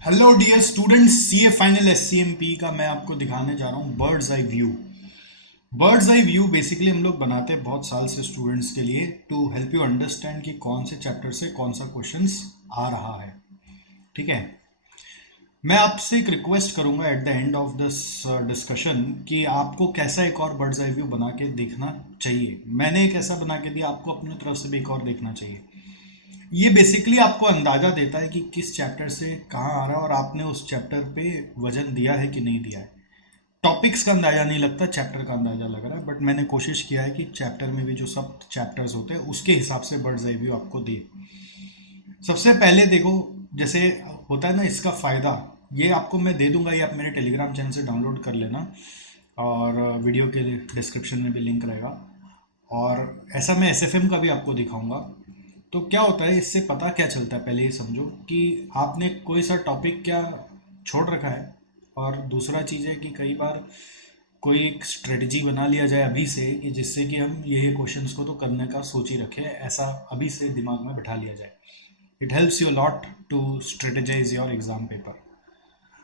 Hello dear students, CA final SCMP का मैं आपको दिखाने जा रहा हूँ bird's eye view. Bird's eye view basically हम लोग बनाते हैं बहुत साल से स्टूडेंट्स के लिए टू हेल्प यू अंडरस्टैंड कि कौन से चैप्टर से कौन सा क्वेश्चंस आ रहा है। ठीक है। मैं आपसे एक रिक्वेस्ट करूंगा at the end of this discussion कि आपको कैसा एक और बर्ड्स आई व्यू बना के देखना चाहिए। मैंने एक ऐसा बना के दिया, आपको अपनी तरफ से भी एक और देखना चाहिए। ये बेसिकली आपको अंदाजा देता है कि किस चैप्टर से कहाँ आ रहा है और आपने उस चैप्टर पे वजन दिया है कि नहीं दिया है। टॉपिक्स का अंदाजा नहीं लगता, चैप्टर का अंदाजा लग रहा है, बट मैंने कोशिश किया है कि चैप्टर में भी जो सब चैप्टर्स होते हैं उसके हिसाब से बर्ड्स आई व्यू आपको दे। सबसे पहले देखो, जैसे होता है ना, इसका फ़ायदा ये आपको मैं दे दूंगा, ये आप मेरे टेलीग्राम चैनल से डाउनलोड कर लेना और वीडियो के डिस्क्रिप्शन में भी लिंक रहेगा। और ऐसा मैं एसएफएम का भी आपको दिखाऊंगा। तो क्या होता है, इससे पता क्या चलता है, पहले ये समझो कि आपने कोई सा टॉपिक क्या छोड़ रखा है। और दूसरा चीज़ है कि कई बार कोई एक स्ट्रेटजी बना लिया जाए अभी से कि जिससे कि हम ये क्वेश्चंस को तो करने का सोच ही रखें, ऐसा अभी से दिमाग में बैठा लिया जाए। It helps you lot to strategize your exam paper.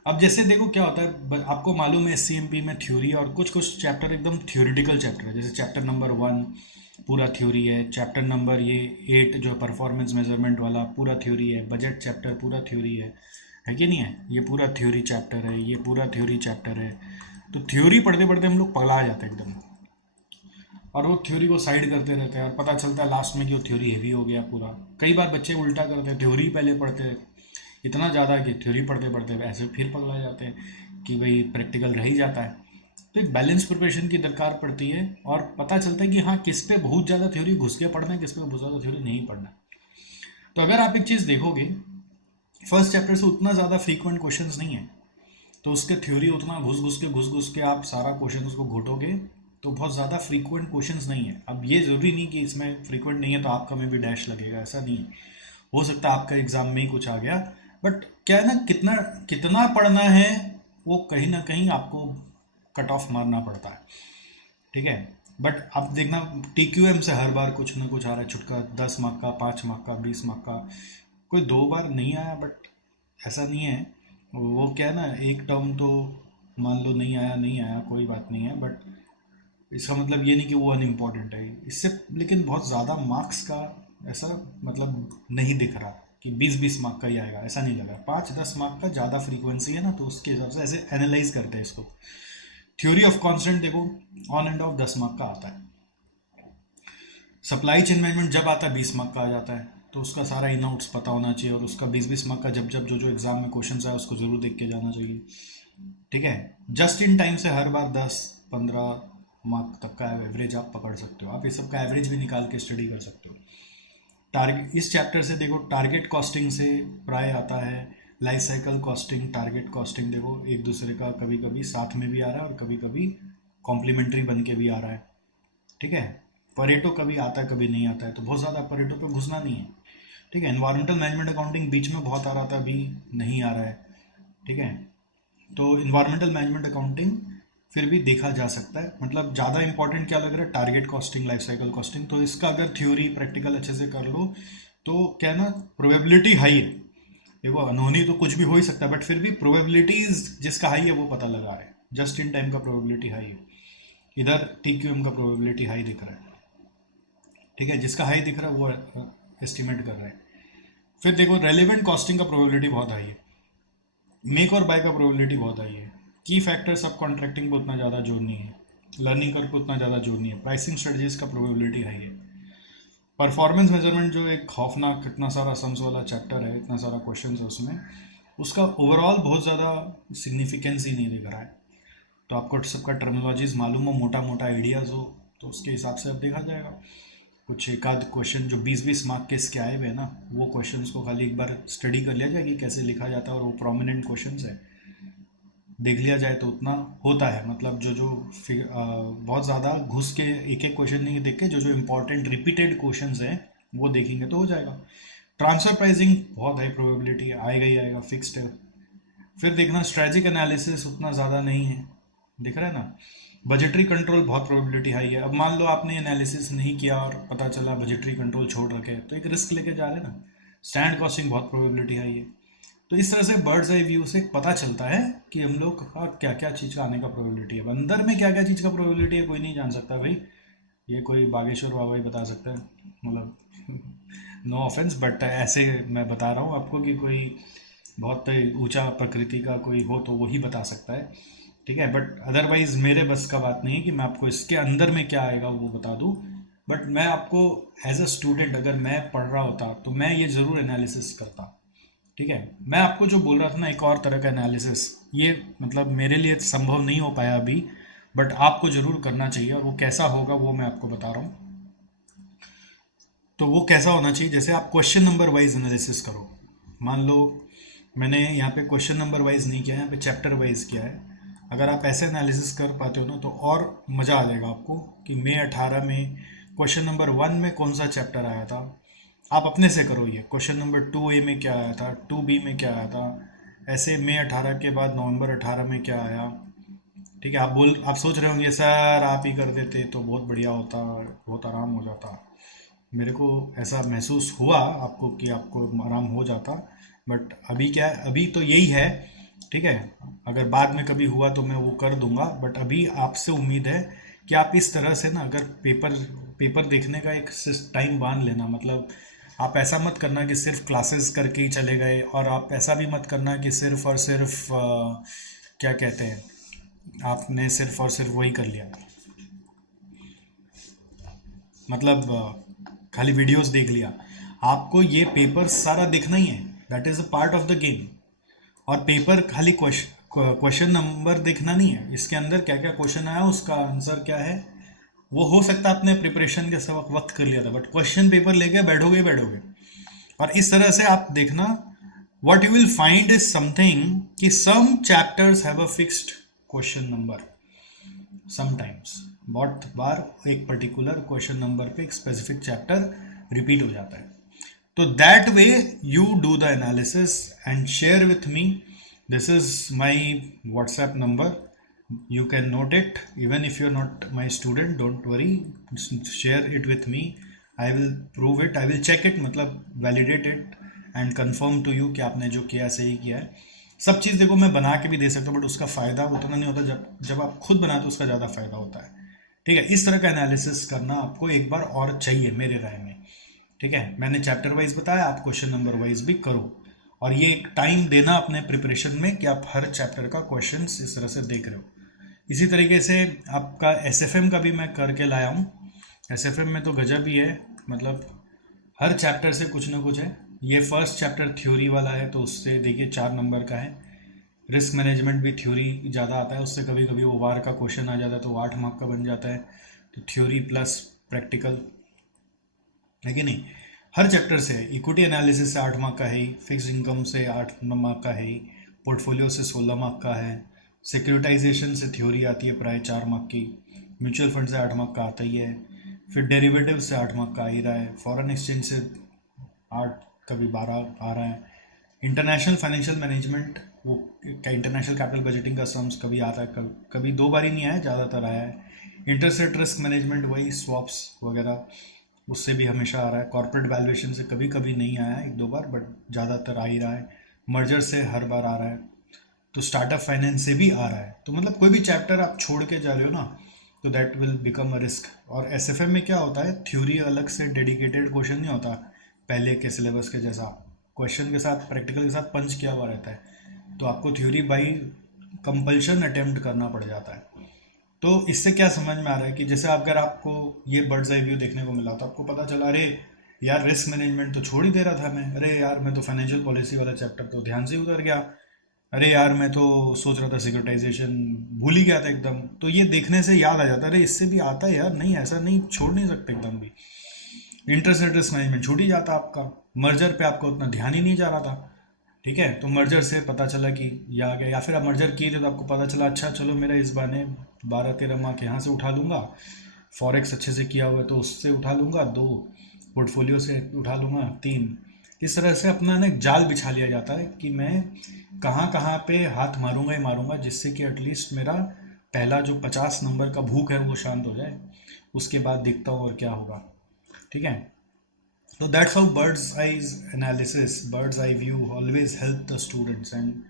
अब जैसे देखो क्या होता है, आपको मालूम है एससीएमपी में थ्योरी और कुछ कुछ चैप्टर एकदम थ्योरेटिकल चैप्टर है। जैसे चैप्टर नंबर 1 पूरा थ्योरी है, चैप्टर नंबर ये 8 जो परफॉर्मेंस मेजरमेंट वाला पूरा थ्योरी है, बजट चैप्टर पूरा थ्योरी है कि नहीं है? ये पूरा थ्योरी चैप्टर है, ये पूरा थ्योरी चैप्टर है। तो थ्योरी पढ़ते पढ़ते हम लोग पगला जाते हैं एकदम, और वो थ्योरी को साइड करते रहते हैं और पता चलता है लास्ट में कि वो थ्योरी हेवी हो गया पूरा। कई बार बच्चे उल्टा करते हैं, थ्योरी पहले पढ़ते हैं इतना ज़्यादा कि थ्योरी पढ़ते पढ़ते ऐसे फिर पगला जाते हैं कि भाई प्रैक्टिकल रह ही जाता है। तो एक बैलेंस प्रिपरेशन की दरकार पड़ती है और पता चलता है कि हाँ, किस पे बहुत ज़्यादा थ्योरी घुस के पढ़ना है, किस पे बहुत ज़्यादा थ्योरी नहीं पढ़ना है। तो अगर आप एक चीज़ देखोगे, फर्स्ट चैप्टर से उतना ज़्यादा फ्रीक्वेंट क्वेश्चंस नहीं है, तो उसके थ्योरी उतना घुस घुस के आप सारा क्वेश्चन उसको घोटोगे तो बहुत ज़्यादा फ्रीक्वेंट क्वेश्चंस नहीं है। अब ये ज़रूरी नहीं कि इसमें फ्रीक्वेंट नहीं है तो आपका में भी डैश लगेगा, ऐसा नहीं है। हो सकता है आपका एग्जाम में ही कुछ आ गया, बट क्या है ना, कितना कितना पढ़ना है वो कहीं ना कहीं आपको कट ऑफ मारना पड़ता है। ठीक है। बट आप देखना, टीक्यूएम से हर बार कुछ ना कुछ आ रहा है छुटका, 10 मार्क का, 5 मार्क का, 20 मार्क का। कोई 2 बार नहीं आया, बट ऐसा नहीं है। वो क्या है ना, एक टर्म तो मान लो नहीं आया, नहीं आया कोई बात नहीं है, बट इसका मतलब ये नहीं कि वो अनइम्पॉर्टेंट है इससे। लेकिन बहुत ज़्यादा मार्क्स का ऐसा मतलब नहीं दिख रहा कि 20-20 मार्क का ही आएगा, ऐसा नहीं लग रहा। 5-10 मार्क का ज़्यादा फ्रीक्वेंसी है ना, तो उसके हिसाब से ऐसे एनालाइज करते हैं इसको। थ्योरी ऑफ कांस्टेंट देखो, ऑन एंड ऑफ 10 मार्क का आता है। सप्लाई चेन मैनेजमेंट जब आता है 20 मार्क का आ जाता है, तो उसका सारा इन आउट्स पता होना चाहिए और उसका 20-20 मार्क का जब जब जो जो एग्जाम में क्वेश्चन आए उसको जरूर देख के जाना चाहिए। ठीक है। जस्ट इन टाइम से हर बार 10-15 मार्क तक का एवरेज आप पकड़ सकते हो, आप ये सब का एवरेज भी निकाल के स्टडी कर सकते हो। टारगेट इस चैप्टर से देखो, टारगेट कॉस्टिंग से प्राय आता है, life cycle costing, target costing देखो एक दूसरे का कभी कभी साथ में भी आ रहा है और कभी कभी कॉम्प्लीमेंट्री बन के भी आ रहा है। ठीक है। परेटो कभी आता है कभी नहीं आता है, तो बहुत ज़्यादा परेटो पे घुसना नहीं है। ठीक है। एनवायरमेंटल मैनेजमेंट अकाउंटिंग बीच में बहुत आ रहा था, अभी नहीं आ रहा है। ठीक है। तो इन्वायरमेंटल मैनेजमेंट अकाउंटिंग फिर भी देखा जा सकता है। मतलब ज़्यादा इंपॉर्टेंट क्या लग रहा है, target costing, life cycle costing. तो इसका अगर थ्योरी प्रैक्टिकल अच्छे से कर लो तो क्या है ना, प्रोबेबिलिटी हाई है। देखो अनहोनी तो कुछ भी हो ही सकता है, बट फिर भी प्रोबेबिलिटीज जिसका हाई है वो पता लगा रहे हैं। जस्ट इन टाइम का प्रोबेबिलिटी हाई है, इधर टीक्यूएम का प्रोबेबिलिटी हाई दिख रहा है। ठीक है। जिसका हाई दिख रहा है वो एस्टिमेट कर रहे हैं। फिर देखो रेलिवेंट कॉस्टिंग का प्रोबेबिलिटी बहुत हाई है, मेक और बाय का प्रोबेबिलिटी बहुत हाई है, की फैक्टर सब कॉन्ट्रैक्टिंग पे उतना ज़्यादा जोर नहीं है, लर्निंग कर्व पे उतना ज़्यादा जोर नहीं है, प्राइसिंग स्ट्रेटजीज का प्रोबेबिलिटी हाई है। परफॉर्मेंस मेजरमेंट जो एक खौफनाक इतना सारा सम्स वाला चैप्टर है, इतना सारा क्वेश्चन है उसमें, उसका ओवरऑल बहुत ज़्यादा सिग्निफिकेंस ही नहीं दिख रहा है। तो आपको सबका टर्मिनोलॉजीज मालूम हो, मोटा मोटा आइडियाज़ हो, तो उसके हिसाब से अब देखा जाएगा। कुछ एक आध क्वेश्चन जो 20-20 मार्क के इसके आए हुए हैं ना, वो क्वेश्चंस को खाली एक बार स्टडी कर लिया जाए कि कैसे लिखा जाता है, और वो प्रोमिनेंट क्वेश्चंस है देख लिया जाए तो उतना होता है। मतलब जो जो बहुत ज़्यादा घुस के एक एक क्वेश्चन नहीं देख के जो जो इंपॉर्टेंट रिपीटेड क्वेश्चंस हैं वो देखेंगे तो हो जाएगा। ट्रांसफर प्राइसिंग बहुत हाई प्रोबेबिलिटी है, आएगा ही आएगा, फिक्स्ड है। फिर देखना स्ट्रेटेजिक एनालिसिस उतना ज़्यादा नहीं है, दिख रहा है ना। बजटरी कंट्रोल बहुत प्रोबेबिलिटी हाई है। अब मान लो आपने एनालिसिस नहीं किया और पता चला बजटरी कंट्रोल छोड़ रखे, तो एक रिस्क लेके जा रहे हैं ना। स्टैंड कॉस्टिंग बहुत प्रोबेबिलिटी हाई है। तो इस तरह से बर्ड्स आई व्यू से पता चलता है कि हम लोग का क्या क्या चीज़ का आने का प्रोबेबिलिटी है। अंदर में क्या क्या चीज़ का प्रोबेबिलिटी है कोई नहीं जान सकता भाई, ये कोई बागेश्वर बाबा ही बता सकता है, मतलब नो ऑफेंस, बट ऐसे मैं बता रहा हूँ आपको कि कोई बहुत ऊंचा प्रकृति का कोई हो तो वही बता सकता है, ठीक है। बट अदरवाइज मेरे बस का बात नहीं है कि मैं आपको इसके अंदर में क्या आएगा वो बता दूँ। बट मैं आपको एज अ स्टूडेंट अगर मैं पढ़ रहा होता तो मैं ये ज़रूर एनालिसिस करता, ठीक है। मैं आपको जो बोल रहा था ना एक और तरह का एनालिसिस, ये मतलब मेरे लिए संभव नहीं हो पाया अभी, बट आपको जरूर करना चाहिए, और वो कैसा होगा वो मैं आपको बता रहा हूँ। तो वो कैसा होना चाहिए, जैसे आप क्वेश्चन नंबर वाइज एनालिसिस करो। मान लो मैंने यहाँ पे क्वेश्चन नंबर वाइज नहीं किया है, यहाँ पे चैप्टर वाइज किया है। अगर आप ऐसे एनालिसिस कर पाते हो ना तो और मज़ा आ जाएगा आपको कि मई 18 में क्वेश्चन नंबर 1 में कौन सा चैप्टर आया था। आप अपने से करो, ये क्वेश्चन नंबर 2A में क्या आया था, 2B में क्या आया था, ऐसे मई 18 के बाद नवंबर 18 में क्या आया, ठीक है। आप सोच रहे होंगे सर आप ही कर देते तो बहुत बढ़िया होता, बहुत आराम हो जाता। मेरे को ऐसा महसूस हुआ आपको कि आपको आराम हो जाता, बट अभी क्या है, अभी तो यही है, ठीक है। अगर बाद में कभी हुआ तो मैं वो कर दूंगा, बट अभी आपसे उम्मीद है कि आप इस तरह से ना अगर पेपर पेपर देखने का एक टाइम बांध लेना, मतलब आप ऐसा मत करना कि सिर्फ क्लासेस करके ही चले गए, और आप ऐसा भी मत करना कि सिर्फ और सिर्फ क्या कहते हैं, आपने सिर्फ और सिर्फ वही कर लिया, मतलब खाली वीडियोस देख लिया। आपको ये पेपर सारा देखना ही है, that is a part of the game. और पेपर खाली क्वेश्चन नंबर देखना नहीं है, इसके अंदर क्या क्या क्वेश्चन आया उसका आंसर क्या है, वो हो सकता है आपने प्रिपरेशन के सब वक्त कर लिया था, बट क्वेश्चन पेपर लेके बैठोगे ही बैठोगे। और इस तरह से आप देखना, what you will find is something कि some chapters have a fixed question number, sometimes बहुत बार एक पर्टिकुलर क्वेश्चन नंबर पे एक स्पेसिफिक चैप्टर रिपीट हो जाता है। तो that way you do the analysis and share with me, this is my WhatsApp number, you can note it even if you're not my student, don't worry, share it with me, I will prove it, I will check it, मतलब validate it and confirm to you कि आपने जो किया सही किया है। सब चीज़ देखो मैं बना के भी दे सकता हूँ, बट उसका फ़ायदा उतना नहीं होता, जब जब आप खुद बनाते हो उसका ज़्यादा फ़ायदा होता है, ठीक है। इस तरह का एनालिसिस करना आपको एक बार और चाहिए मेरे राय में, ठीक है। मैंने चैप्टर वाइज बताया, आप क्वेश्चन नंबर वाइज भी करो, और ये एक टाइम देना अपने प्रिपरेशन में कि आप हर चैप्टर का क्वेश्चंस इस तरह से देख रहे हो। इसी तरीके से आपका एसएफएम का भी मैं करके लाया हूँ। एसएफएम में तो गजब ही है, मतलब हर चैप्टर से कुछ ना कुछ है। ये फर्स्ट चैप्टर थ्योरी वाला है तो उससे देखिए 4 नंबर का है। रिस्क मैनेजमेंट भी थ्योरी ज़्यादा आता है, उससे कभी कभी वो वार का क्वेश्चन आ जाता है तो वो 8 मार्क का बन जाता है। तो थ्योरी प्लस प्रैक्टिकल है कि नहीं। हर चैप्टर से इक्विटी एनालिसिस से 8 मार्क का है ही, फिक्स इनकम से 8 मार्क का है ही, पोर्टफोलियो से 16 मार्क का है, सिक्योरिटाइजेशन से थ्योरी आती है प्राय 4 मार्क की, म्यूचुअल फंड से 8 मार्क का आता ही है, फिर डेरिवेटिव से 8 मार्क का आ ही रहा है, फॉरेन एक्सचेंज से 8, कभी 12 आ रहा है, इंटरनेशनल फाइनेंशियल मैनेजमेंट वो इंटरनेशनल कैपिटल बजटिंग का सम्स कभी आता है, कभी कभी 2 बार ही नहीं आया, ज़्यादातर आया है। इंटरेस्ट रेट रिस्क मैनेजमेंट वही स्वॉप्स वगैरह, उससे भी हमेशा आ रहा है। कॉर्पोरेट वैल्यूएशन से कभी कभी नहीं आया, 1-2 बार, बट ज़्यादातर आ ही रहा है। मर्जर से हर बार आ रहा है। तो स्टार्टअप फाइनेंस से भी आ रहा है। तो मतलब कोई भी चैप्टर आप छोड़ के जा रहे हो ना तो that will become a risk. और एसएफएम में क्या होता है, थ्योरी अलग से डेडिकेटेड क्वेश्चन नहीं होता पहले के सिलेबस के जैसा, क्वेश्चन के साथ प्रैक्टिकल के साथ पंच किया हुआ रहता है, तो आपको थ्योरी बाई कंपल्शन अटेम्प्ट करना पड़ जाता है। तो इससे क्या समझ में आ रहा है कि जैसे अगर आपको ये बर्ड्स आई व्यू देखने को मिला तो आपको पता चला, अरे यार रिस्क मैनेजमेंट तो छोड़ ही दे रहा था मैं, अरे यार मैं तो फाइनेंशियल पॉलिसी वाला चैप्टर तो ध्यान से उतर गया, अरे यार मैं तो सोच रहा था सिक्योरिटाइजेशन भूल ही गया था एकदम। तो ये देखने से याद आ जाता है, अरे इससे भी आता है यार, नहीं ऐसा नहीं छोड़ नहीं सकते एकदम भी। इंटरेस्ट रेट रिस्क मैनेजमेंट छूट ही जाता आपका, मर्जर पे आपका उतना ध्यान ही नहीं जा रहा था, ठीक है। तो मर्जर से पता चला कि या गया, या फिर आप मर्जर किए थे तो आपको पता चला अच्छा चलो मेरा इस बहाने 12-13 मार्क यहाँ से उठा लूँगा, फॉरेक्स अच्छे से किया हुआ है तो उससे उठा लूँगा 2, पोर्टफोलियो से उठा लूँगा 3। इस तरह से अपना ना एक जाल बिछा लिया जाता है कि मैं कहाँ कहाँ पे हाथ मारूंगा ही मारूंगा, जिससे कि एटलीस्ट मेरा पहला जो 50 नंबर का भूख है वो शांत हो जाए, उसके बाद देखता हूँ और क्या होगा, ठीक है। So that's how bird's eyes analysis, bird's eye view always help the students, and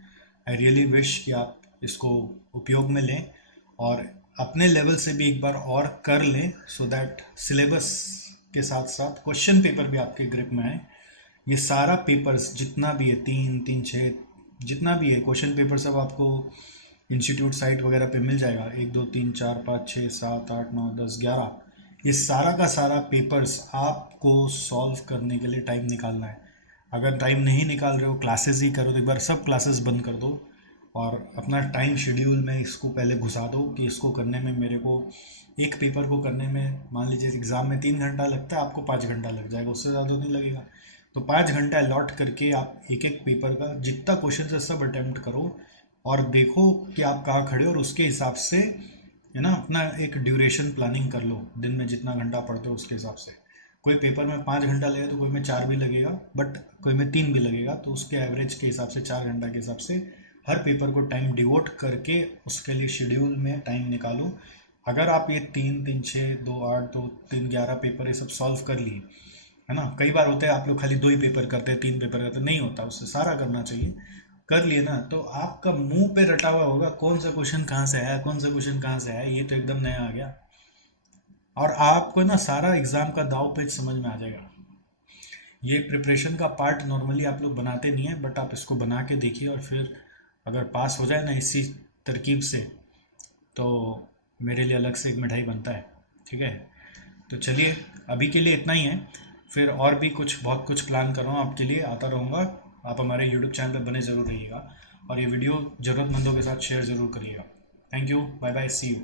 I really wish कि आप इसको उपयोग में लें और अपने लेवल से भी एक बार और कर लें, सो दैट सिलेबस के साथ साथ क्वेश्चन पेपर भी आपके ग्रिप में आए। ये सारा पेपर्स जितना भी है, 3, 3, 6 जितना भी है क्वेश्चन पेपर, सब आपको इंस्टीट्यूट साइट वगैरह पे मिल जाएगा। 1, 2, 3, 4, 5, 6, 7, 8, 9, 10, 11, ये सारा का सारा पेपर्स आपको सॉल्व करने के लिए टाइम निकालना है। अगर टाइम नहीं निकाल रहे हो, क्लासेस ही करो, तो एक बार सब क्लासेस बंद कर दो और अपना टाइम शेड्यूल में इसको पहले घुसा दो कि इसको करने में मेरे को, एक पेपर को करने में मान लीजिए एग्ज़ाम में 3 घंटा लगता है, आपको 5 घंटा लग जाएगा, उससे ज़्यादा नहीं लगेगा। तो 5 घंटा अलॉट करके आप एक एक पेपर का जितना क्वेश्चन है सब अटेम्प्ट करो और देखो कि आप कहाँ खड़े हो, और उसके हिसाब से है ना अपना एक ड्यूरेशन प्लानिंग कर लो, दिन में जितना घंटा पढ़ते हो उसके हिसाब से। कोई पेपर में 5 घंटा लगेगा तो कोई में 4 भी लगेगा, बट कोई में 3 भी लगेगा, तो उसके एवरेज के हिसाब से 4 घंटा के हिसाब से हर पेपर को टाइम डिवोट करके उसके लिए शेड्यूल में टाइम निकालो। अगर आप ये 3, 3, 6, 2, 8, 2, 3, 11 पेपर ये सब सॉल्व कर लिए, है ना, कई बार होता है आप लोग खाली 2 ही पेपर करते हैं, 3 पेपर करते हैं, नहीं होता, उससे सारा करना चाहिए। कर लिए ना तो आपका मुंह पे रटा हुआ होगा कौन सा क्वेश्चन कहाँ से आया, कौन सा क्वेश्चन कहाँ से आया, ये तो एकदम नया आ गया। और आपको ना सारा एग्जाम का दाव पेच समझ में आ जाएगा। ये प्रिपरेशन का पार्ट नॉर्मली आप लोग बनाते नहीं है, बट आप इसको बना के देखिए और फिर अगर पास हो जाए ना इसी तरकीब से, तो मेरे लिए अलग से एक मिठाई बनता है। ठीक है, तो चलिए अभी के लिए इतना ही है, फिर और भी कुछ बहुत कुछ प्लान कर रहा हूँ आपके लिए, आता रहूँगा। आप हमारे यूट्यूब चैनल पर बने ज़रूर रहिएगा और ये वीडियो ज़रूरतमंदों के साथ शेयर ज़रूर करिएगा। Thank you, bye bye, see you.